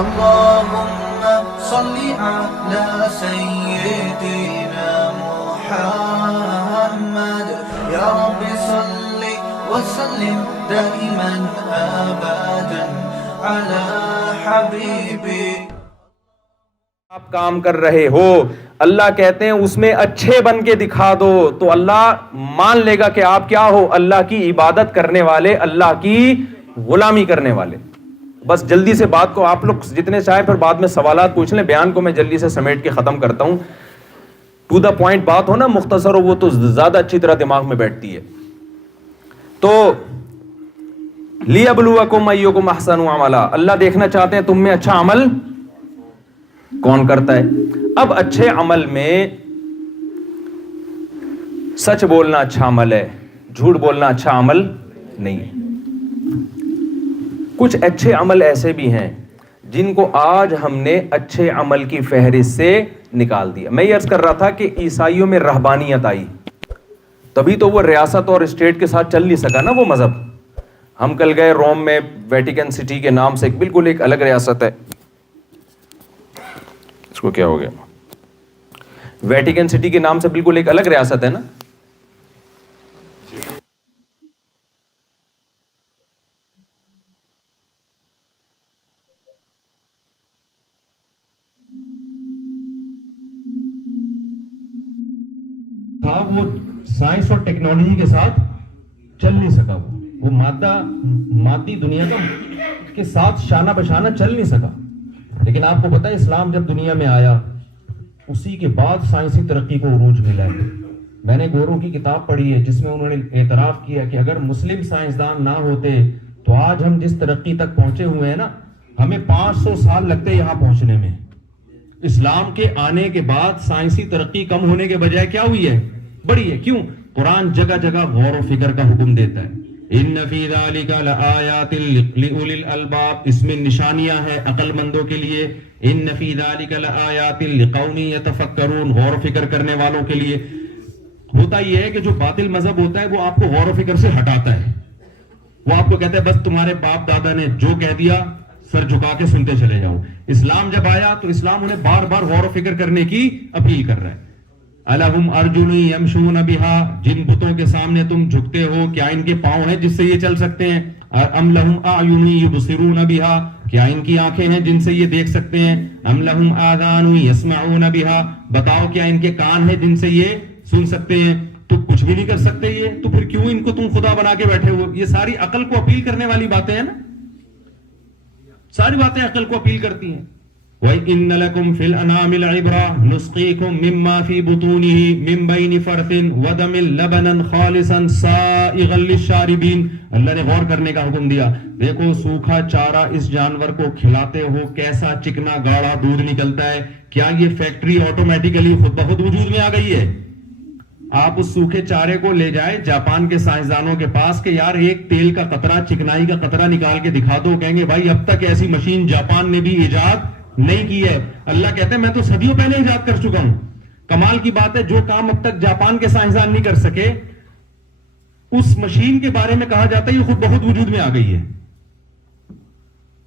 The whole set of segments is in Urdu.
اللهم صل على سيدنا محمد يا رب صل وسلم دائما ابدا على حبيبي. آپ کام کر رہے ہو، اللہ کہتے ہیں اس میں اچھے بن کے دکھا دو تو اللہ مان لے گا کہ آپ کیا ہو، اللہ کی عبادت کرنے والے، اللہ کی غلامی کرنے والے. بس جلدی سے بات کو آپ لوگ جتنے چاہیں پھر بعد میں سوالات پوچھ لیں، بیان کو میں جلدی سے سمیٹ کے ختم کرتا ہوں. ٹو دا پوائنٹ بات ہو نا، مختصر ہو، وہ تو زیادہ اچھی طرح دماغ میں بیٹھتی ہے. تو لِيَبْلُوَكُمْ أَيُّكُمْ أَحْسَنُ عَمَلًا، اللہ دیکھنا چاہتے ہیں تم میں اچھا عمل کون کرتا ہے. اب اچھے عمل میں سچ بولنا اچھا عمل ہے، جھوٹ بولنا اچھا عمل نہیں ہے. کچھ اچھے عمل ایسے بھی ہیں جن کو آج ہم نے اچھے عمل کی فہرست سے نکال دیا. میں یہ عرض کر رہا تھا کہ عیسائیوں میں رہبانیت آئی، تبھی تو وہ ریاست اور اسٹیٹ کے ساتھ چل نہیں سکا نا وہ مذہب. ہم کل گئے روم میں، ویٹیکن سٹی کے نام سے بالکل ایک الگ ریاست ہے. اس کو کیا ہو گیا؟ ویٹیکن سٹی کے نام سے بالکل ایک الگ ریاست ہے نا. وہ سائنس اور ٹیکنالوجی کے ساتھ چل نہیں سکا، وہ مادی دنیا کے ساتھ شانہ بشانہ چل نہیں سکا. لیکن آپ کو پتا ہے اسلام جب دنیا میں آیا اسی کے بعد سائنسی ترقی کو عروج ملا ہے. میں نے گوروں کی کتاب پڑھی ہے جس میں انہوں نے اعتراف کیا کہ اگر مسلم سائنسدان نہ ہوتے تو آج ہم جس ترقی تک پہنچے ہوئے ہیں نا، ہمیں 500 سال لگتے یہاں پہنچنے میں. اسلام کے آنے کے بعد سائنسی ترقی کم ہونے کے بجائے کیا ہوئی ہے؟ بڑی ہے. کیوں؟ قرآن جگہ جگہ غور و فکر کا حکم دیتا ہے. ان فی ذالک لآیات لأولی الالباب، اس میں نشانیاں ہیں عقل مندوں کے لیے. ان فی ذالک لآیات لقوم یتفکرون، غور و فکر کرنے والوں کے لیے. ہوتا یہ ہے کہ جو باطل مذہب ہوتا ہے وہ آپ کو غور و فکر سے ہٹاتا ہے. وہ آپ کو کہتا ہے بس تمہارے باپ دادا نے جو کہہ دیا سر جھکا کے سنتے چلے جاؤ. اسلام جب آیا تو اسلام انہیں بار بار غور و فکر کرنے کی اپیل کر رہا ہے. الہم ارجل یمشون بہا، جن بتوں کے سامنے تم جھکتے ہو کیا ان کے پاؤں ہیں جس سے یہ چل سکتے ہیں؟ ام لہم اعین یبصرون بہا، کیا ان کی آنکھیں ہیں جن سے یہ دیکھ سکتے ہیں؟ ام لہم آذان یسمعون بہا، بتاؤ کیا ان کے کان ہیں جن سے یہ سن سکتے ہیں؟ تو کچھ بھی نہیں کر سکتے یہ، تو پھر کیوں ان کو تم خدا بنا کے بیٹھے ہو؟ یہ ساری عقل کو اپیل کرنے والی باتیں ہیں نا، ساری باتیں عقل کو اپیل کرتی ہیں. وَإِنَّ لَكُمْ فِي الْأَنْعَامِ لَعِبْرَةً نُسْقِيكُم مِّمَّا فِي بُطُونِهِ مِن بَيْنِ فَرْثٍ وَدَمٍ لَبَنًا خَالِصًا سَائِغًا لِّلشَّارِبِينَ. اللہ نے غور کرنے کا حکم دیا. دیکھو سوکھا چارہ اس جانور کو کھلاتے ہو کیسا چکنا گاڑا دودھ نکلتا ہے. کیا یہ فیکٹری آٹومیٹیکلی خود بخود وجود میں آ گئی ہے؟ آپ اس سوکھے چارے کو لے جائے جاپان کے سائنسدانوں کے پاس کہ یار ایک تیل کا قطرہ، چکنائی کا قطرہ نکال کے دکھا دو، کہیں گے بھائی اب تک ایسی مشین جاپان نے بھی ایجاد نہیں کی ہے. اللہ کہتے ہیں میں تو صدیوں پہلے ایجاد کر چکا ہوں. کمال کی بات ہے جو کام اب تک جاپان کے سائنسدان نہیں کر سکے اس مشین کے بارے میں کہا جاتا ہے یہ خود بخود وجود میں آ گئی ہے.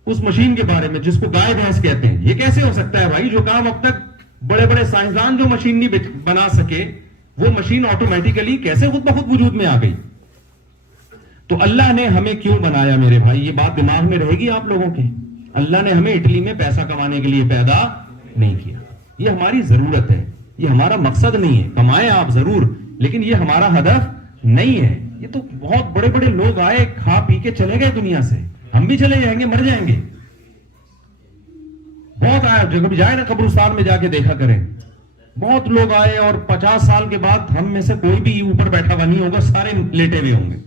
اس مشین کے بارے میں جس کو گائے بھینس کہتے ہیں، یہ کیسے ہو سکتا ہے بھائی؟ جو کام اب تک بڑے بڑے سائنسدان جو مشین نہیں بنا سکے وہ مشین آٹومیٹیکلی کیسے خود بخود وجود میں آ گئی؟ تو اللہ نے ہمیں کیوں بنایا میرے بھائی؟ یہ بات دماغ میں رہے گی آپ لوگوں کے. اللہ نے ہمیں اٹلی میں پیسہ کمانے کے لیے پیدا نہیں کیا. یہ ہماری ضرورت ہے، یہ ہمارا مقصد نہیں ہے. کمائیں آپ ضرور لیکن یہ ہمارا ہدف نہیں ہے. یہ تو بہت بڑے بڑے لوگ آئے کھا پی کے چلے گئے دنیا سے، ہم بھی چلے جائیں گے، مر جائیں گے. بہت آئے، جب جائے نا قبرستان میں جا کے دیکھا کریں، بہت لوگ آئے اور 50 سال کے بعد ہم میں سے کوئی بھی اوپر بیٹھا ہوا نہیں ہوگا، سارے لیٹے ہوئے ہوں گے.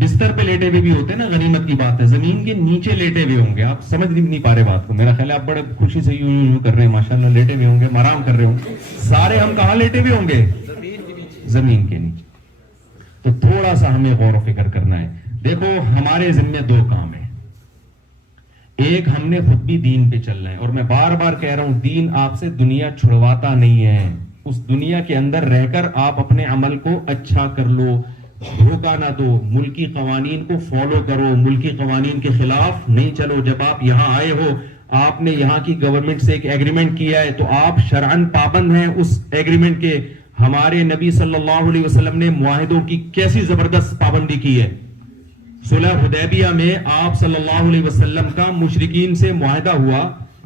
بستر پہ لیٹے ہوئے بھی ہوتے ہیں نا، غنیمت کی بات ہے. زمین کے نیچے لیٹے ہوئے ہوں گے. آپ سمجھ نہیں پا رہے بات کو. میرا خیال ہے آپ بڑے خوشی سے یوں کر رہے ہیں، ماشاءاللہ لیٹے ہوئے ہوں گے، آرام کر رہے ہوں گے. سارے ہم کہاں لیٹے ہوئے ہوں گے؟ زمین کے نیچے. تو تھوڑا سا ہمیں غور و فکر کرنا ہے. دیکھو ہمارے ذمہ 2 کام ہیں. ایک، ہم نے خود بھی دین پہ چلنا ہے، اور میں بار بار کہہ رہا ہوں دین آپ سے دنیا چھڑواتا نہیں ہے. اس دنیا کے اندر رہ کر آپ اپنے عمل کو اچھا کر لو، دھوکہ نہ دو، ملکی قوانین کو فالو کرو، ملکی قوانین کے خلاف نہیں چلو. جب آپ یہاں آئے ہو آپ نے یہاں کی گورنمنٹ سے ایک ایگریمنٹ کیا ہے تو آپ شرعن پابند ہیں اس ایگریمنٹ کے. ہمارے نبی صلی اللہ علیہ وسلم نے معاہدوں کی کیسی زبردست پابندی کی ہے. صلح حدیبیہ میں آپ صلی اللہ علیہ وسلم کا مشرکین سے معاہدہ ہوا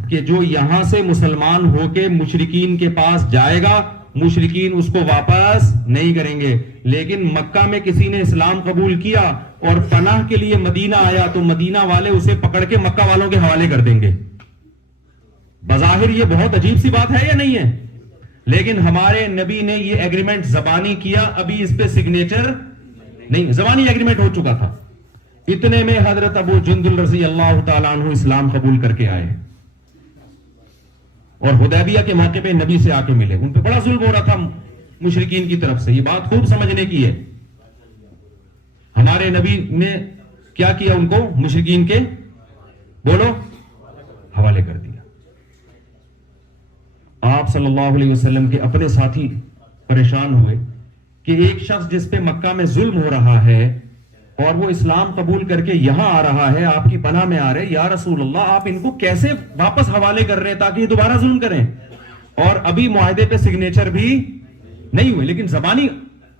کہ جو یہاں سے مسلمان ہو کے مشرکین کے پاس جائے گا مشرکین اس کو واپس نہیں کریں گے. لیکن مکہ میں کسی نے اسلام قبول کیا اور پناہ کے لیے مدینہ آیا تو مدینہ والے اسے پکڑ کے مکہ والوں کے حوالے کر دیں گے. بظاہر یہ بہت عجیب سی بات ہے یا نہیں ہے؟ لیکن ہمارے نبی نے یہ ایگریمنٹ زبانی کیا, ابھی اس پہ سگنیچر نہیں, زبانی ایگریمنٹ ہو چکا تھا. اتنے میں حضرت ابو جندل رضی اللہ تعالیٰ عنہ اسلام قبول کر کے آئے اور حدیبیہ کے موقع پہ نبی سے آ کے ملے. ان پہ بڑا ظلم ہو رہا تھا مشرکین کی طرف سے. یہ بات خوب سمجھنے کی ہے. ہمارے نبی نے کیا کیا, ان کو مشرکین کے بولو حوالے کر دیا. آپ صلی اللہ علیہ وسلم کے اپنے ساتھی پریشان ہوئے کہ ایک شخص جس پہ مکہ میں ظلم ہو رہا ہے اور وہ اسلام قبول کر کے یہاں آ رہا ہے, آپ کی پناہ میں آ رہے, یا رسول اللہ آپ ان کو کیسے واپس حوالے کر رہے ہیں تاکہ یہ دوبارہ ظلم کریں؟ اور ابھی معاہدے پہ سگنیچر بھی نہیں ہوئے. لیکن زبانی,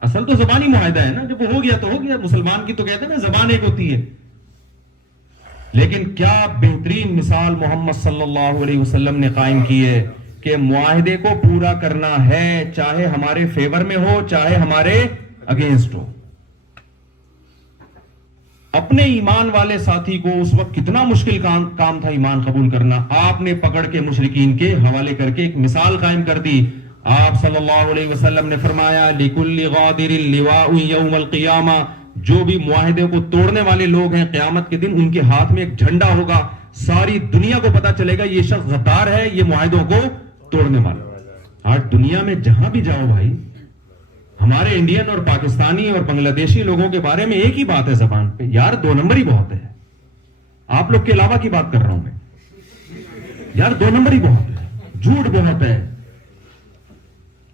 اصل تو زبانی معاہدہ ہے نا, جب وہ ہو گیا تو ہو گیا. مسلمان کی تو کہتے ہیں نا زبان ایک ہوتی ہے. لیکن کیا بہترین مثال محمد صلی اللہ علیہ وسلم نے قائم کی ہے کہ معاہدے کو پورا کرنا ہے, چاہے ہمارے فیور میں ہو چاہے ہمارے اگینسٹ ہو. اپنے ایمان والے ساتھی کو اس وقت کتنا مشکل کام تھا ایمان قبول کرنا, آپ نے پکڑ کے مشرکین کے حوالے کر کے ایک مثال قائم کر دی. آپ صلی اللہ علیہ وسلم نے فرمایا لِكُلِّ غَادِرٍ لِوَاءٌ يَوْمَ الْقِيَامَةِ, جو بھی معاہدے کو توڑنے والے لوگ ہیں قیامت کے دن ان کے ہاتھ میں ایک جھنڈا ہوگا, ساری دنیا کو پتا چلے گا یہ شخص غدار ہے, یہ معاہدوں کو توڑنے والا. آج دنیا میں جہاں بھی جاؤ بھائی, ہمارے انڈین اور پاکستانی اور بنگلہ دیشی لوگوں کے بارے میں ایک ہی بات ہے زبان پہ, یار دو نمبر ہی بہت ہے. آپ لوگ کے علاوہ کی بات کر رہا ہوں میں, یار دو نمبر ہی بہت ہے, جھوٹ بہت ہے,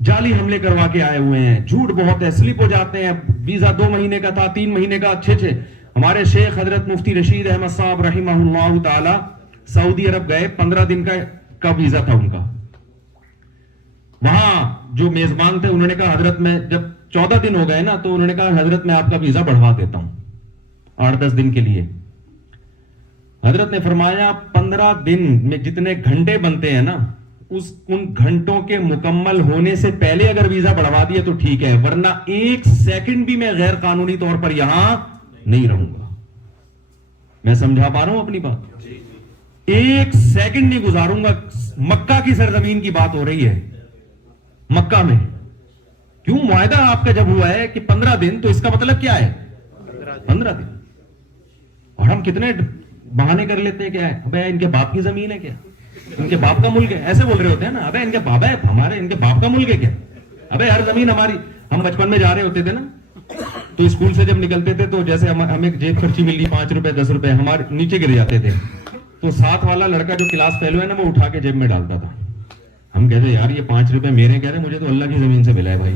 جعلی حملے کروا کے آئے ہوئے ہیں, جھوٹ بہت ہے, سلپ ہو جاتے ہیں. ویزا 2 مہینے کا تھا, 3 مہینے کا, 6 ہمارے شیخ حضرت مفتی رشید احمد صاحب رحمہ اللہ تعالی سعودی عرب گئے, 15 دن کا ویزا تھا ان کا. وہاں جو میزبان تھے انہوں نے کہا حضرت میں, جب 14 دن ہو گئے نا تو انہوں نے کہا حضرت میں آپ کا ویزا بڑھوا دیتا ہوں 8-10 دن کے لیے. حضرت نے فرمایا 15 دن میں جتنے گھنٹے بنتے ہیں نا ان گھنٹوں کے مکمل ہونے سے پہلے اگر ویزا بڑھوا دیا تو ٹھیک ہے, ورنہ 1 سیکنڈ بھی میں غیر قانونی طور پر یہاں نہیں رہوں گا. میں سمجھا پا رہا ہوں اپنی بات؟ 1 سیکنڈ نہیں گزاروں گا. مکہ کی سرزمین کی بات ہو رہی ہے, مکہ میں. کیوں؟ معاہدہ آپ کا جب ہوا ہے کہ 15 دن تو اس کا مطلب کیا ہے 15 دن. اور ہم کتنے بہانے کر لیتے ہیں, کیا ہے ابے ان کے باپ کی زمین ہے, کیا ان کے باپ کا ملک ہے, ایسے بول رہے ہوتے ہیں نا, ابے ان کے بابا ہے ہمارے, ان کے باپ کا ملک ہے کیا, ابے ہر زمین ہماری. ہم بچپن میں جا رہے ہوتے تھے نا تو اسکول سے جب نکلتے تھے تو جیسے ہمیں جیب خرچی مل لی 5 روپے 10 روپے ہمارے نیچے گر جاتے تھے, تو ساتھ والا لڑکا جو کلاس فیلو ہے نا وہ اٹھا کے جیب میں ڈالتا تھا. ہم کہتے یار یہ 5 روپے میرے, کہہ رہے مجھے تو اللہ کی زمین سے ملا ہے بھائی.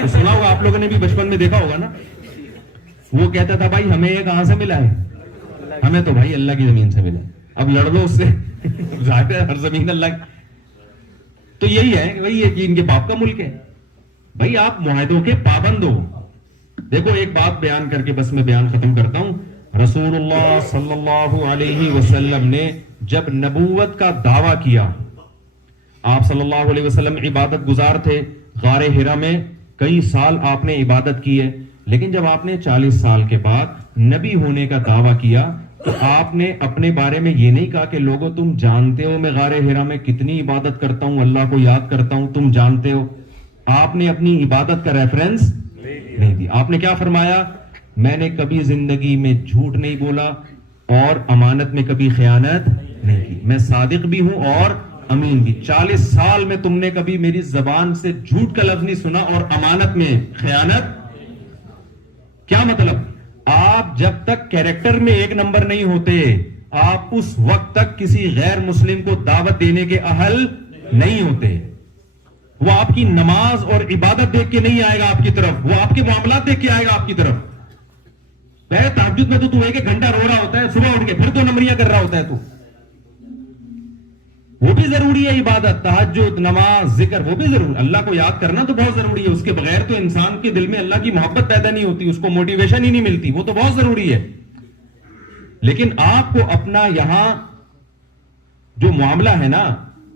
تو سنا ہوگا آپ لوگوں نے بھی بچپن میں دیکھا ہوگا نا, وہ کہتا تھا بھائی ہمیں یہ کہاں سے ملا ہے, ہمیں تو بھائی اللہ کی زمین سے ملا ہے. اب لڑ لو اس سے, ظاہر ہے ہر زمین اللہ کی. تو یہی ہے وہی ہے کہ ان کے باپ کا ملک ہے. بھائی آپ معاہدوں کے پابند ہو. دیکھو ایک بات بیان کر کے بس میں بیان ختم کرتا ہوں. رسول اللہ صلی اللہ علیہ وسلم نے جب نبوت کا دعویٰ کیا, آپ صلی اللہ علیہ وسلم عبادت گزار تھے, غار حرا میں کئی سال آپ نے عبادت کی ہے. لیکن جب آپ نے 40 سال کے بعد نبی ہونے کا دعویٰ کیا تو آپ نے اپنے بارے میں یہ نہیں کہا کہ لوگوں تم جانتے ہو میں غار حرا میں کتنی عبادت کرتا ہوں, اللہ کو یاد کرتا ہوں, تم جانتے ہو. آپ نے اپنی عبادت کا ریفرنس نہیں دی. آپ نے کیا فرمایا, میں نے کبھی زندگی میں جھوٹ نہیں بولا اور امانت میں کبھی خیانت نہیں کی, میں صادق بھی ہوں اور امین بھی. 40 سال میں تم نے کبھی میری زبان سے جھوٹ کا لفظ نہیں سنا اور امانت میں خیانت. کیا مطلب؟ آپ جب تک کیریکٹر میں 1 نمبر نہیں ہوتے آپ اس وقت تک کسی غیر مسلم کو دعوت دینے کے اہل نہیں ہوتے. وہ آپ کی نماز اور عبادت دیکھ کے نہیں آئے گا آپ کی طرف, وہ آپ کے معاملات دیکھ کے آئے گا آپ کی طرف. تہجد میں تو 1 گھنٹہ رو رہا ہوتا ہے, صبح اٹھ کے پھر 2 نمبریاں کر رہا ہوتا ہے. تو وہ بھی ضروری ہے، عبادت، تہجد، نماز، ذکر، وہ بھی ضروری. اللہ کو یاد کرنا تو بہت ضروری ہے. اس کے بغیر تو انسان کے دل میں اللہ کی محبت پیدا نہیں ہوتی، اس کو موٹیویشن ہی نہیں ملتی. وہ تو بہت ضروری ہے. لیکن آپ کو اپنا یہاں جو معاملہ ہے نا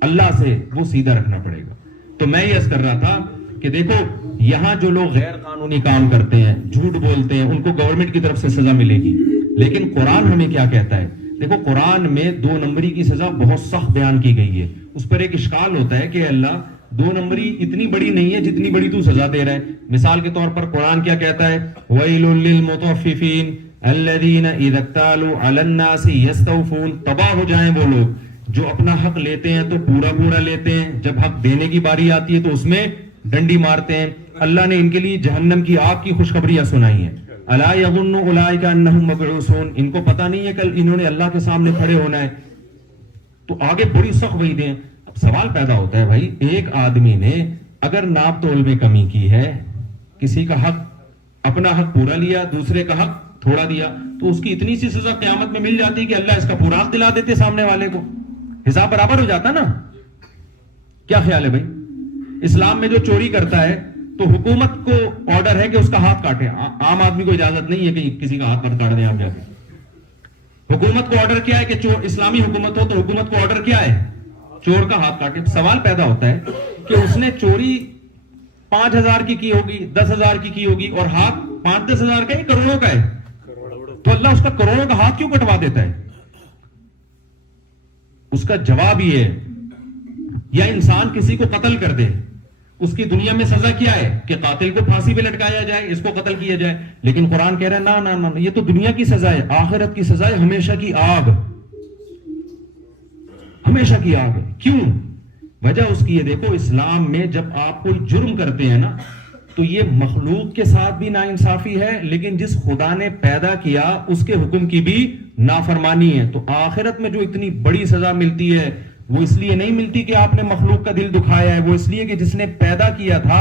اللہ سے وہ سیدھا رکھنا پڑے گا. تو میں یہ عرض کر رہا تھا کہ دیکھو یہاں جو لوگ غیر قانونی کام کرتے ہیں، جھوٹ بولتے ہیں، ان کو گورنمنٹ کی طرف سے سزا ملے گی. لیکن قرآن ہمیں کیا کہتا ہے؟ دیکھو قرآن میں 2 نمبری کی سزا بہت سخت بیان کی گئی ہے. اس پر ایک اشکال ہوتا ہے کہ اللہ 2 نمبری اتنی بڑی نہیں ہے جتنی بڑی تو سزا دے رہا ہے. مثال کے طور پر قرآن کیا کہتا ہے؟ وَيْلٌ لِّلْمُطَفِّفِينَ الَّذِينَ إِذَا اكْتَالُوا عَلَى النَّاسِ يَسْتَوْفُونَ. تباہ ہو جائیں وہ لوگ جو اپنا حق لیتے ہیں تو پورا پورا لیتے ہیں، جب حق دینے کی باری آتی ہے تو اس میں ڈنڈی مارتے ہیں. اللہ نے ان کے لیے جہنم کی آگ کی خوشخبریاں سنائی ہیں. الا یظن اولئک انہم مبعوثون. ان کو پتہ نہیں ہے کل انہوں نے اللہ کے سامنے کھڑے ہونا ہے. تو آگے بڑی سخت وعیدیں. اب سوال پیدا ہوتا ہے بھائی ایک آدمی نے اگر ناپ تول میں کمی کی ہے، کسی کا حق اپنا حق پورا لیا، دوسرے کا حق تھوڑا دیا، تو اس کی اتنی سی سزا قیامت میں مل جاتی کہ اللہ اس کا پورا حق دلا دیتے سامنے والے کو، حساب برابر ہو جاتا نا. کیا خیال ہے بھائی؟ اسلام میں جو چوری کرتا ہے تو حکومت کو آرڈر ہے کہ اس کا ہاتھ کاٹے. عام آدمی کو اجازت نہیں ہے کہ کسی کا ہاتھ پر کاٹ دیں آپ جا کے. حکومت کو آرڈر کیا ہے کہ اسلامی حکومت ہو تو حکومت کو آرڈر کیا ہے؟ چور کا ہاتھ کاٹے. سوال پیدا ہوتا ہے کہ اس نے چوری 5,000 کی ہوگی، 10,000 کی ہوگی، اور ہاتھ 5-10 ہزار کا ہے، کروڑوں کا ہے، تو اللہ اس کا کروڑوں کا ہاتھ کیوں کٹوا دیتا ہے؟ اس کا جواب یہ ہے، یا انسان کسی کو قتل کر دے، اس کی دنیا میں سزا کیا ہے کہ قاتل کو پھانسی پہ لٹکایا جائے، اس کو قتل کیا جائے. لیکن قرآن کہہ رہا ہے نا نا نا، یہ تو دنیا کی سزا ہے. آخرت کی سزا ہے ہمیشہ کی آگ، ہمیشہ کی آگ ہے. کیوں؟ وجہ اس کی ہے، دیکھو اسلام میں جب آپ کوئی جرم کرتے ہیں نا تو یہ مخلوق کے ساتھ بھی ناانصافی ہے، لیکن جس خدا نے پیدا کیا اس کے حکم کی بھی نافرمانی ہے. تو آخرت میں جو اتنی بڑی سزا ملتی ہے وہ اس لیے نہیں ملتی کہ آپ نے مخلوق کا دل دکھایا ہے، وہ اس لیے کہ جس نے پیدا کیا تھا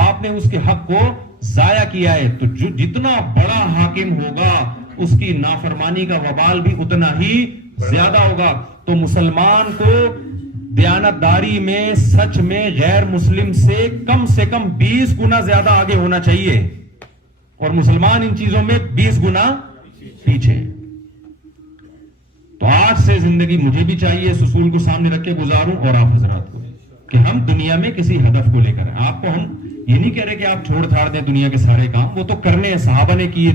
آپ نے اس کے حق کو ضائع کیا ہے. تو جتنا بڑا حاکم ہوگا اس کی نافرمانی کا وبال بھی اتنا ہی زیادہ ہوگا. تو مسلمان کو دیانتداری میں، سچ میں غیر مسلم سے کم 20 گنا زیادہ آگے ہونا چاہیے، اور مسلمان ان چیزوں میں 20 گنا پیچھے. تو آج سے زندگی مجھے بھی چاہیے اس اصول کو سامنے رکھ کے گزاروں، اور آپ حضرات کو، کہ ہم دنیا میں کسی ہدف کو لے کر ہیں. آپ کو ہم یہ نہیں کہہ رہے کہ آپ چھوڑ چھاڑ دیں دنیا کے سارے کام، وہ تو کرنے ہیں، صحابہ نے کیے.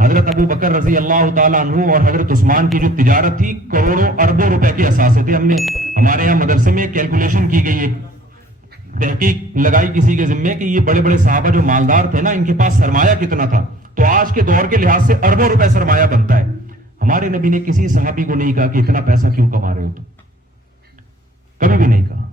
حضرت ابو بکر رضی اللہ تعالیٰ عنہ اور حضرت عثمان کی جو تجارت تھی کروڑوں اربوں روپے کے اثاثے تھے. ہم نے ہمارے یہاں مدرسے میں کیلکولیشن کی گئی ہے، تحقیق لگائی کسی کے ذمے کہ یہ بڑے بڑے صحابہ جو مالدار تھے نا، ان کے پاس سرمایہ کتنا تھا. تو آج کے دور کے لحاظ سے اربوں روپے سرمایہ بنتا ہے. ہمارے نبی نے کسی صحابی کو نہیں کہا کہ اتنا پیسہ کیوں کما رہے ہو، تو کبھی بھی نہیں کہا،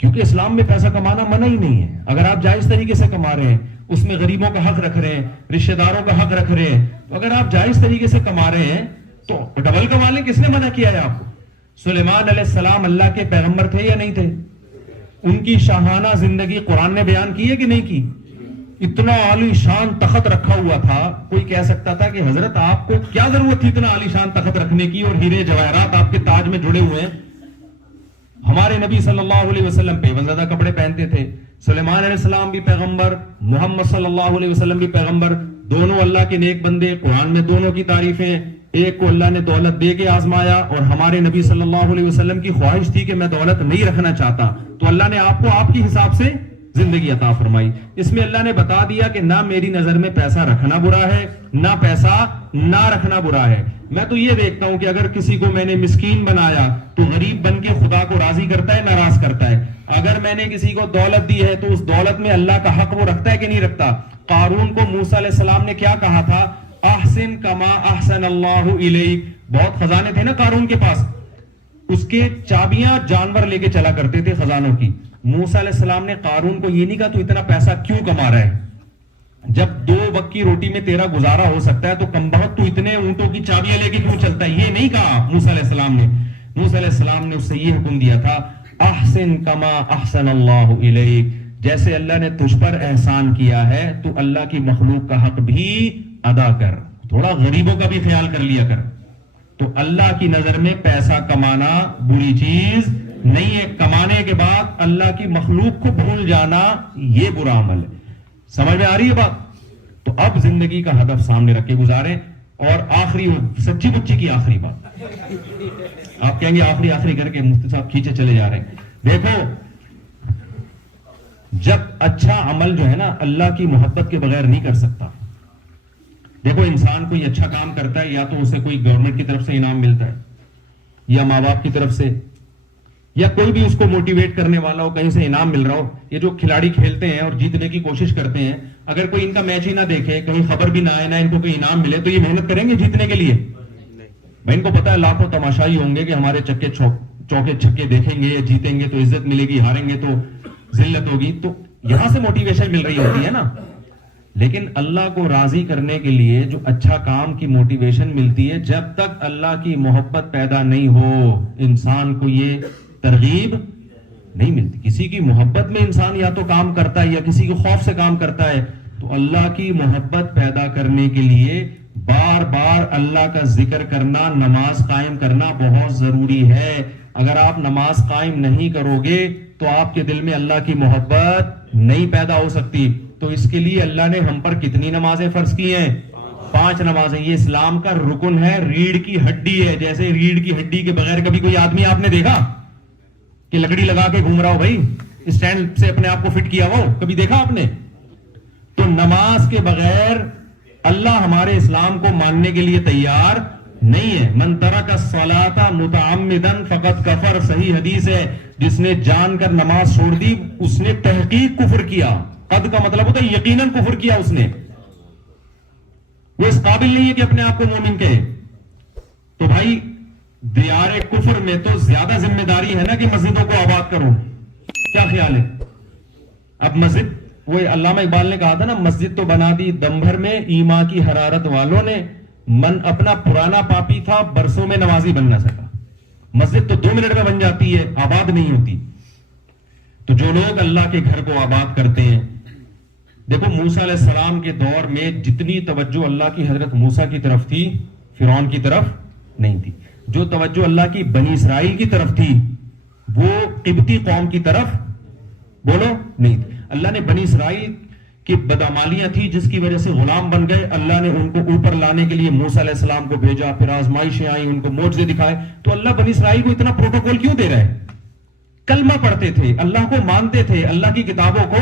کیونکہ اسلام میں پیسہ کمانا منع ہی نہیں ہے. اگر آپ جائز طریقے سے کما رہے ہیں، اس میں غریبوں کا حق رکھ رہے ہیں، رشتہ داروں کا حق رکھ رہے ہیں، تو اگر آپ جائز طریقے سے کما رہے ہیں تو ڈبل کما لیں. کس نے منع کیا ہے آپ کو؟ سلیمان علیہ السلام اللہ کے پیغمبر تھے یا نہیں تھے؟ ان کی شاہانہ زندگی قرآن نے بیان کی ہے کہ نہیں کی؟ اتنا عالی شان تخت رکھا ہوا تھا، کوئی کہہ سکتا تھا کہ حضرت آپ کو کیا ضرورت تھی اتنا عالی شان تخت رکھنے کی، اور ہیرے جواہرات آپ کے تاج میں جڑے ہوئے ہیں. ہمارے نبی صلی اللہ علیہ وسلم پیون زدہ کپڑے پہنتے تھے. سلیمان علیہ السلام بھی پیغمبر، محمد صلی اللہ علیہ وسلم بھی پیغمبر، دونوں اللہ کے نیک بندے. قرآن میں دونوں کی تعریفیں. ایک کو اللہ نے دولت دے کے آزمایا، اور ہمارے نبی صلی اللہ علیہ وسلم کی خواہش تھی کہ میں دولت نہیں رکھنا چاہتا، تو اللہ نے آپ کو آپ کی حساب سے زندگی عطا فرمائی. اس میں اللہ نے بتا دیا کہ نہ میری نظر میں پیسہ رکھنا برا ہے، نہ پیسہ نہ رکھنا برا ہے. میں تو یہ دیکھتا ہوں کہ اگر کسی کو میں نے مسکین بنایا تو غریب بن کے خدا کو راضی کرتا ہے، ناراض کرتا ہے. اگر میں نے کسی کو دولت دی ہے تو اس دولت میں اللہ کا حق وہ رکھتا ہے کہ نہیں رکھتا. قارون کو موسیٰ علیہ السلام نے کیا کہا تھا؟ احسن کما احسن اللہ الیک. بہت خزانے تھے نا قارون کے پاس، اس کے چابیاں جانور لے کے چلا کرتے تھے خزانوں کی. موسیٰ علیہ السلام نے قارون کو یہ نہیں کہا تو اتنا پیسہ کیوں کما رہا ہے، جب 2 وقت کی روٹی میں تیرا گزارا ہو سکتا ہے تو کم بخت تو اتنے اونٹوں کی چابیاں لے کے کیوں چلتا ہے. یہ نہیں کہا موسیٰ علیہ السلام نے. موسیٰ علیہ السلام نے اس سے یہ حکم دیا تھا احسن کما احسن اللہ الیک. جیسے اللہ نے تجھ پر احسان کیا ہے تو اللہ کی مخلوق کا حق بھی ادا کر، تھوڑا غریبوں کا بھی خیال کر لیا کر. تو اللہ کی نظر میں پیسہ کمانا بری چیز نہیں ہے. کمانے کے بعد اللہ کی مخلوق کو بھول جانا یہ برا عمل ہے. سمجھ میں آ رہی ہے بات؟ تو اب زندگی کا ہدف سامنے رکھ کے گزاریں. اور آخری سچی بچی کی آخری بات, آپ کہیں گے آخری کر کے مفتی صاحب کھینچے چلے جا رہے ہیں. دیکھو, جب اچھا عمل جو ہے نا اللہ کی محبت کے بغیر نہیں کر سکتا. دیکھو, انسان کوئی اچھا کام کرتا ہے یا تو اسے کوئی گورنمنٹ کی طرف سے انعام ملتا ہے, یا ماں باپ کی طرف سے, یا کوئی بھی اس کو موٹیویٹ کرنے والا ہو, کہیں سے انعام مل رہا ہو. یہ جو کھلاڑی کھیلتے ہیں اور جیتنے کی کوشش کرتے ہیں, اگر کوئی ان کا میچ ہی نہ دیکھے, کہیں خبر بھی نہ آئے, نہ ان کو کوئی انعام ملے, تو یہ محنت کریں گے جیتنے کے لیے؟ بھائی ان کو پتا ہے لاکھوں تماشائی ہوں گے کہ ہمارے چوکے چھکے دیکھیں گے, جیتیں گے تو عزت ملے گی, ہاریں گے تو ذلت ہوگی. تو یہاں سے موٹیویشن مل رہی ہوتی ہے نا. لیکن اللہ کو راضی کرنے کے لیے جو اچھا کام کی موٹیویشن ملتی ہے, جب تک اللہ کی محبت پیدا نہیں ہو انسان کو یہ ترغیب نہیں ملتی. کسی کی محبت میں انسان یا تو کام کرتا ہے یا کسی کے خوف سے کام کرتا ہے. تو اللہ کی محبت پیدا کرنے کے لیے بار بار اللہ کا ذکر کرنا, نماز قائم کرنا بہت ضروری ہے. اگر آپ نماز قائم نہیں کرو گے تو آپ کے دل میں اللہ کی محبت نہیں پیدا ہو سکتی. تو اس کے لیے اللہ نے ہم پر کتنی نمازیں فرض کی ہیں؟ 5 نمازیں. یہ اسلام کا رکن ہے, ریڑھ کی ہڈی ہے. جیسے ریڑھ کی ہڈی کے بغیر کبھی کوئی آدمی آپ نے دیکھا کہ لکڑی لگا کے گھوم رہا ہو, بھائی اسٹینڈ سے اپنے آپ کو فٹ کیا ہو, کبھی دیکھا آپ نے؟ تو نماز کے بغیر اللہ ہمارے اسلام کو ماننے کے لیے تیار نہیں ہے. من ترک الصلاۃ متعمدا فقد کفر, صحیح حدیث ہے. جس نے جان کر نماز چھوڑ دی اس نے تحقیق کفر کیا. قد کا مطلب ہوتا ہے یقیناً کفر کیا اس نے. وہ اس قابل نہیں ہے کہ اپنے آپ کو مومن کہے. تو بھائی دیار کفر میں تو زیادہ ذمہ داری ہے نا کہ مسجدوں کو آباد کرو. کیا خیال ہے؟ اب مسجد, وہ علامہ اقبال نے کہا تھا نا, مسجد تو بنا دی دم بھر میں ایمان کی حرارت والوں نے, من اپنا پرانا پاپی تھا برسوں میں نمازی بن نہ سکا. مسجد تو 2 منٹ میں بن جاتی ہے, آباد نہیں ہوتی. تو جو لوگ اللہ کے گھر کو آباد کرتے ہیں, دیکھو موسیٰ علیہ السلام کے دور میں جتنی توجہ اللہ کی حضرت موسیٰ کی طرف تھی فرعون کی طرف نہیں تھی. جو توجہ اللہ کی بنی اسرائیل کی طرف تھی وہ قبطی قوم کی طرف بولو نہیں تھی. اللہ نے بنی اسرائیل کی بدعمالیاں تھی جس کی وجہ سے غلام بن گئے. اللہ نے ان کو اوپر لانے کے لیے موسیٰ علیہ السلام کو بھیجا, پھر آزمائشیں آئیں, ان کو معجزے دکھائے. تو اللہ بنی اسرائیل کو اتنا پروٹوکول کیوں دے رہا ہے؟ کلمہ پڑھتے تھے, اللہ کو مانتے تھے, اللہ کی کتابوں کو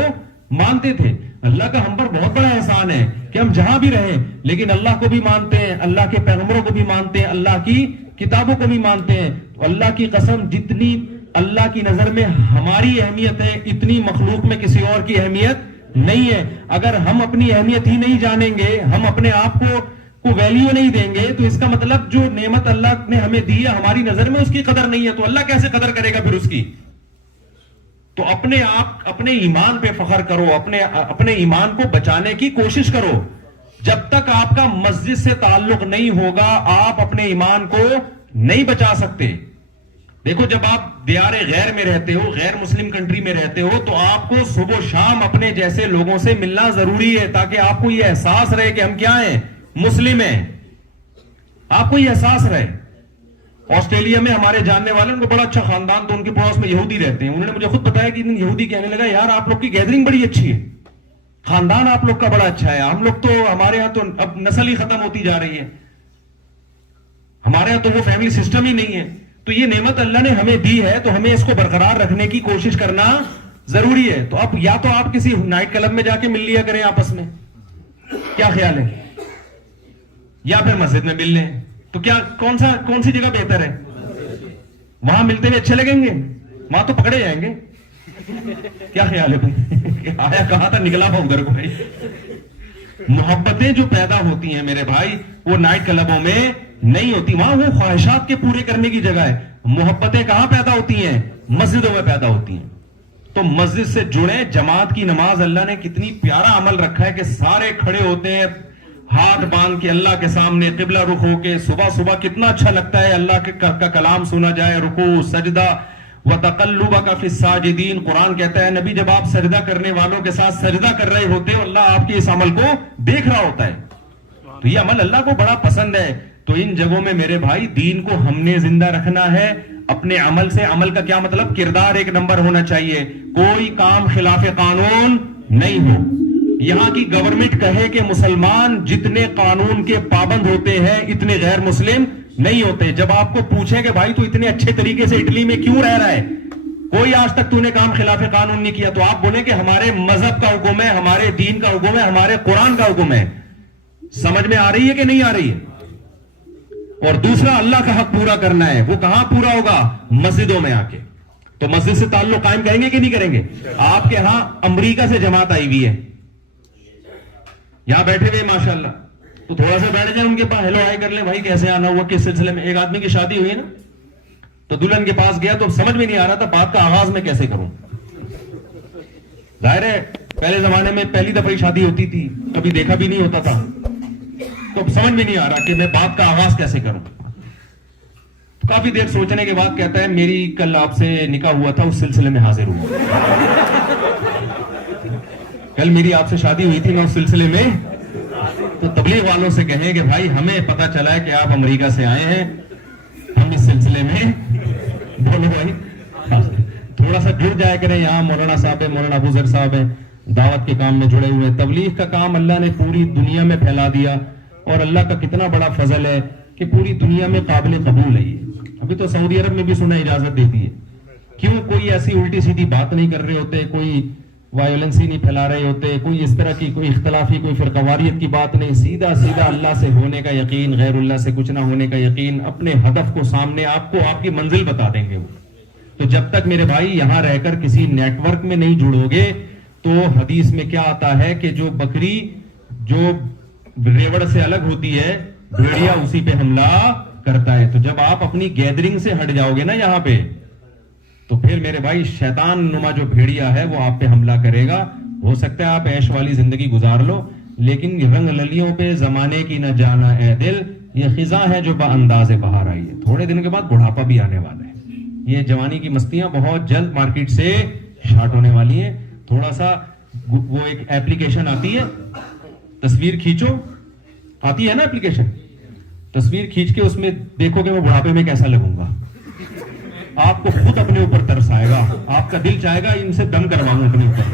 مانتے تھے. اللہ کا ہم پر بہت بڑا احسان ہے کہ ہم جہاں بھی رہیں لیکن اللہ کو بھی مانتے ہیں, اللہ کے پیغمبروں کو بھی مانتے ہیں, اللہ کی کتابوں کو بھی مانتے ہیں. تو اللہ کی قسم جتنی اللہ کی نظر میں ہماری اہمیت ہے اتنی مخلوق میں کسی اور کی اہمیت نہیں ہے. اگر ہم اپنی اہمیت ہی نہیں جانیں گے, ہم اپنے آپ کو ویلیو نہیں دیں گے, تو اس کا مطلب جو نعمت اللہ نے ہمیں دی ہے ہماری نظر میں اس کی قدر نہیں ہے. تو اللہ کیسے قدر کرے گا پھر اس کی؟ تو اپنے آپ اپنے ایمان پہ فخر کرو, اپنے ایمان کو بچانے کی کوشش کرو. جب تک آپ کا مسجد سے تعلق نہیں ہوگا آپ اپنے ایمان کو نہیں بچا سکتے. دیکھو جب آپ دیار غیر میں رہتے ہو, غیر مسلم کنٹری میں رہتے ہو, تو آپ کو صبح و شام اپنے جیسے لوگوں سے ملنا ضروری ہے تاکہ آپ کو یہ احساس رہے کہ ہم کیا ہیں, مسلم ہیں. آپ کو یہ احساس رہے. آسٹریلیا میں ہمارے جاننے والے, ان کو بڑا اچھا خاندان, تو ان کے پڑوس میں یہودی رہتے ہیں. انہوں نے مجھے خود بتایا کہ یہودی کہنے لگا یار آپ لوگ کی گیدرنگ بڑی اچھی ہے, خاندان آپ لوگ کا بڑا اچھا ہے. ہم لوگ تو ہمارے ہاں تو اب نسل ہی ختم ہوتی جا رہی ہے, ہمارے ہاں تو وہ فیملی سسٹم ہی نہیں ہے. تو یہ نعمت اللہ نے ہمیں دی ہے تو ہمیں اس کو برقرار رکھنے کی کوشش کرنا ضروری ہے. تو اب یا تو آپ کسی نائٹ کلب میں جا کے مل لیا کریں آپس میں, کیا خیال ہے, یا پھر مسجد میں مل لیں. تو کیا کون سی جگہ بہتر ہے؟ وہاں ملتے ہوئے اچھے لگیں گے, وہاں تو پکڑے جائیں گے. کیا خیال ہے بھائی؟ آیا کہا تھا نکلا ہوا ادھر کو. بھائی محبتیں جو پیدا ہوتی ہیں میرے بھائی وہ نائٹ کلبوں میں نہیں ہوتی, وہاں وہ خواہشات کے پورے کرنے کی جگہ ہے. محبتیں کہاں پیدا ہوتی ہیں؟ مسجدوں میں پیدا ہوتی ہیں. تو مسجد سے جڑے. جماعت کی نماز اللہ نے کتنی پیارا عمل رکھا ہے کہ سارے کھڑے ہوتے ہیں ہاتھ باندھ کے اللہ کے سامنے, قبلہ رخ ہو کے. صبح صبح کتنا اچھا لگتا ہے اللہ کا کلام سنا جائے, رکوع سجدہ وَتَقَلُّبَكَ فِي السَّاجِدِينَ. قرآن کہتا ہے نبی جب آپ سجدہ کرنے والوں کے ساتھ سجدہ کر رہے ہوتے ہیں اللہ آپ کے اس عمل کو دیکھ رہا ہوتا ہے. تو یہ عمل اللہ کو بڑا پسند ہے. تو ان جگہوں میں میرے بھائی دین کو ہم نے زندہ رکھنا ہے, اپنے عمل سے, عمل کا کیا مطلب, کردار ایک نمبر ہونا چاہیے, کوئی کام خلاف قانون نہیں ہو. یہاں کی گورنمنٹ کہے کہ مسلمان جتنے قانون کے پابند ہوتے ہیں اتنے غیر مسلم نہیں ہوتے. جب آپ کو پوچھے کہ بھائی تو اتنے اچھے طریقے سے اٹلی میں کیوں رہ رہا ہے, کوئی آج تک تو نے کام خلاف قانون نہیں کیا, تو آپ بولیں کہ ہمارے مذہب کا حکم ہے, ہمارے دین کا حکم ہے, ہمارے قرآن کا حکم ہے. سمجھ میں آ رہی ہے کہ نہیں آ رہی ہے؟ اور دوسرا, اللہ کا حق پورا کرنا ہے. وہ کہاں پورا ہوگا؟ مسجدوں میں آ کے. تو مسجد سے تعلق قائم کریں گے کہ نہیں کریں گے؟ آپ کے ہاں امریکہ سے جماعت آئی ہوئی ہے, یہاں بیٹھے ہوئے ماشاءاللہ, تو تھوڑا سا بیٹھ جائیں ان کے پاس, ہیلو ہائی کر لیں, بھائی کیسے آنا ہوا, کس سلسلے میں. ایک آدمی کی شادی ہوئی ہے نا, تو دلہن کے پاس گیا تو سمجھ میں نہیں آ رہا تھا بات کا آغاز میں کیسے کروں. ظاہر ہے پہلے زمانے میں پہلی دفعہ ہی شادی ہوتی تھی, کبھی دیکھا بھی نہیں ہوتا تھا, تو سمجھ میں نہیں آ رہا کہ میں بات کا آغاز کیسے کروں. کافی دیر سوچنے کے بعد کہتا ہے میری کل آپ سے نکاح ہوا تھا, اس سلسلے میں حاضر ہوا. کل میری آپ سے شادی ہوئی تھی, میں اس سلسلے میں. تو تبلیغ والوں سے کہیں کہ بھائی ہمیں پتا چلا ہے کہ آپ امریکہ سے آئے ہیں, ہم اس سلسلے میں بولو بھائی تھوڑا سا جڑ جایا کریں. یہاں مولانا صاحب ہیں, مولانا ابو ذر صاحب ہیں, دعوت کے کام میں جڑے ہوئے. تبلیغ کا کام اللہ نے پوری دنیا میں پھیلا دیا, اور اللہ کا کتنا بڑا فضل ہے کہ پوری دنیا میں قابل قبول ہے یہ. ابھی تو سعودی عرب میں بھی سنا اجازت دیتی ہے. کیوں؟ کوئی ایسی الٹی سیدھی بات نہیں کر رہے ہوتے, کوئی وائلنس ہی نہیں پھیلا رہے ہوتے, کوئی اس طرح کی کوئی اختلافی کوئی فرقواریت کی بات نہیں. سیدھا سیدھا اللہ سے ہونے کا یقین, غیر اللہ سے کچھ نہ ہونے کا یقین, اپنے ہدف کو سامنے, آپ کو آپ کی منزل بتا دیں گے وہ. تو جب تک میرے بھائی یہاں رہ کر کسی نیٹ ورک میں نہیں جڑو گے, تو حدیث میں کیا آتا ہے کہ جو بکری جو ریوڑ سے الگ ہوتی ہے, بھیڑیا اسی پہ حملہ کرتا ہے. تو جب آپ اپنی گیدرنگ سے ہٹ جاؤ گے نا یہاں پہ, تو پھر میرے بھائی شیطان نما جو بھیڑیا ہے وہ آپ پہ حملہ کرے گا. ہو سکتا ہے آپ عیش والی زندگی گزار لو, لیکن رنگ للیوں پہ زمانے کی نہ جانا اے دل, یہ خزاں ہے جو با انداز بہار آئی ہے. تھوڑے دن کے بعد بڑھاپا بھی آنے والا ہے. یہ جوانی کی مستیاں بہت جلد مارکیٹ سے شارٹ ہونے والی ہیں. تھوڑا سا وہ ایک ایپلیکیشن آتی ہے, تصویر کھینچو, آتی ہے نا ایپلیکیشن, تصویر کھینچ کے اس میں دیکھو کہ میں بڑھاپے میں کیسا لگوں گا. آپ کو خود اپنے اوپر ترس آئے گا, آپ کا دل چاہے گا ان سے دم کرواؤں اپنے اوپر.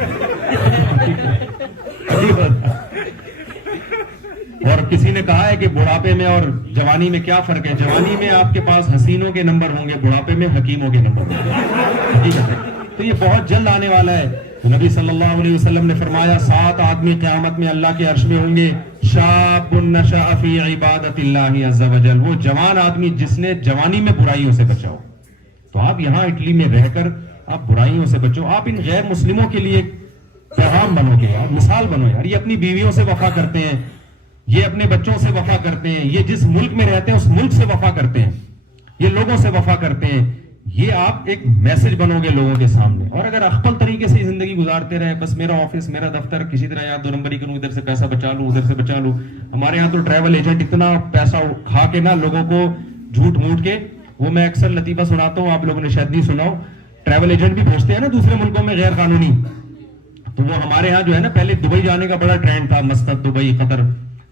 اور کسی نے کہا ہے کہ بڑھاپے میں اور جوانی میں کیا فرق ہے. جوانی میں آپ کے پاس حسینوں کے نمبر ہوں گے, بڑھاپے میں حکیموں کے نمبر ہوں گے. تو یہ بہت جلد آنے والا ہے. نبی صلی اللہ علیہ وسلم نے فرمایا 7 آدمی قیامت میں اللہ کے عرش میں ہوں گے. شاب نشأ فی عبادت اللہ عز وجل, وہ جوان آدمی جس نے جوانی میں برائیوں سے بچاؤ. تو آپ یہاں اٹلی میں رہ کر آپ برائیوں سے بچو. آپ ان غیر مسلموں کے لیے پیغام بنو گے یار, مثال بنو یار. یہ اپنی بیویوں سے وفا کرتے ہیں, یہ اپنے بچوں سے وفا کرتے ہیں, یہ جس ملک میں رہتے ہیں اس ملک سے وفا کرتے ہیں, یہ لوگوں سے وفا کرتے ہیں. یہ آپ ایک میسج بنو گے لوگوں کے سامنے. اور اگر اخپل طریقے سے زندگی گزارتے رہے, بس میرا آفس, میرا دفتر, کسی طرح یار 2 نمبری کروں, ادھر سے پیسہ بچا لوں, ادھر سے بچا لوں. ہمارے یہاں تو ٹریول ایجنٹ اتنا پیسہ کھا کے نا لوگوں کو جھوٹ موٹ کے, وہ میں اکثر لطیفہ سناتا ہوں, آپ لوگوں نے شاید نہیں سنا ہو. ٹریول ایجنٹ بھی بھیجتے ہیں نا دوسرے ملکوں میں غیر قانونی. تو وہ ہمارے ہاں جو ہے نا, پہلے دبئی جانے کا بڑا ٹرینڈ تھا, مسقط, دبئی, قطر.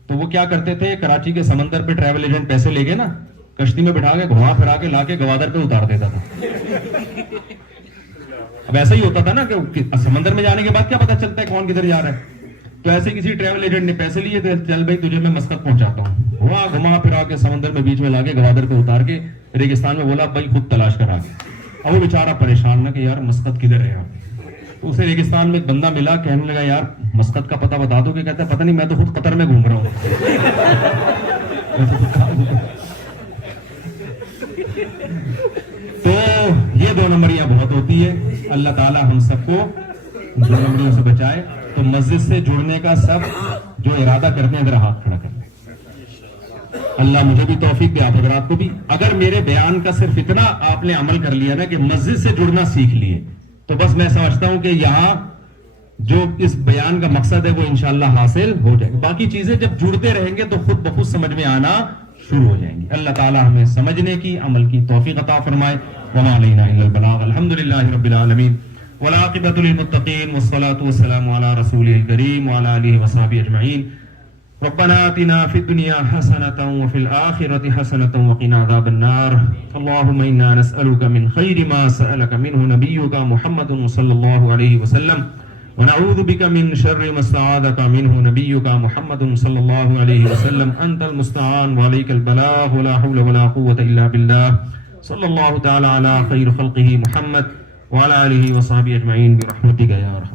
تو وہ کیا کرتے تھے, کراچی کے سمندر پہ ٹریول ایجنٹ پیسے لے کے نا کشتی میں بٹھا کے گھما پھرا کے لا کے گوادر پہ اتار دیتا تھا. اب ایسا ہی ہوتا تھا نا کہ سمندر میں جانے کے بعد کیا پتا چلتا ہے کون کدھر جا رہا ہے. تو ایسے کسی ٹریول ایجنٹ نے پیسے لیے تھے, چل بھائی تجھے میں مسقط پہنچاتا ہوں, وہاں گھما پھرا کے سمندر میں بیچ میں لا کے گوادر پہ اتار کے ریگستان میں بولا بھائی خود تلاش کرا کے. اب وہ بیچارہ پریشان نہ کہ یار مسقط کدھر ہے. تو اسے ریگستان میں ایک بندہ ملا, کہنے لگا یار مسقط کا پتہ بتا دو. کہ کہتا ہے پتہ نہیں, میں تو خود قطر میں گھوم رہا ہوں. تو یہ 2 نمبریاں بہت ہوتی ہے. اللہ تعالی ہم سب کو 2 نمبریوں سے بچائے. تو مسجد سے جڑنے کا سب جو ارادہ کرتے ہیں ذرا ہاتھ کھڑا کریں. اللہ مجھے بھی توفیق دے, آپ حضرات کو بھی. اگر میرے بیان کا صرف اتنا آپ نے عمل کر لیا نا کہ مسجد سے جڑنا سیکھ لیے, تو بس میں سمجھتا ہوں کہ یہاں جو اس بیان کا مقصد ہے وہ انشاءاللہ حاصل ہو جائے گا. باقی چیزیں جب جڑتے رہیں گے تو خود بخود سمجھ میں آنا شروع ہو جائیں گی. اللہ تعالی ہمیں سمجھنے کی, عمل کی توفیق عطا فرمائے. وما علینا الا البلاغ. الحمدللہ رب العالمین, والعاقبۃ للمتقین, والصلاۃ والسلام علی رسولہ الکریم وعلی آلہ وصحبہ اجمعین. ربنا آتنا في الدنيا حسنة وفي الآخرة حسنة وقنا عذاب النار اللهم إنا نسألك من خير ما سألك منه نبيك محمد صلى الله عليه وسلم ونعوذ بك من شر ما استعاذك منه نبيك محمد صلى الله عليه وسلم أنت المستعان وعليك البلاغ ولا حول ولا قوة إلا بالله صلى الله تعالى على خير خلقه محمد وعلى آله وصحبه أجمعين برحمتك يا رحمن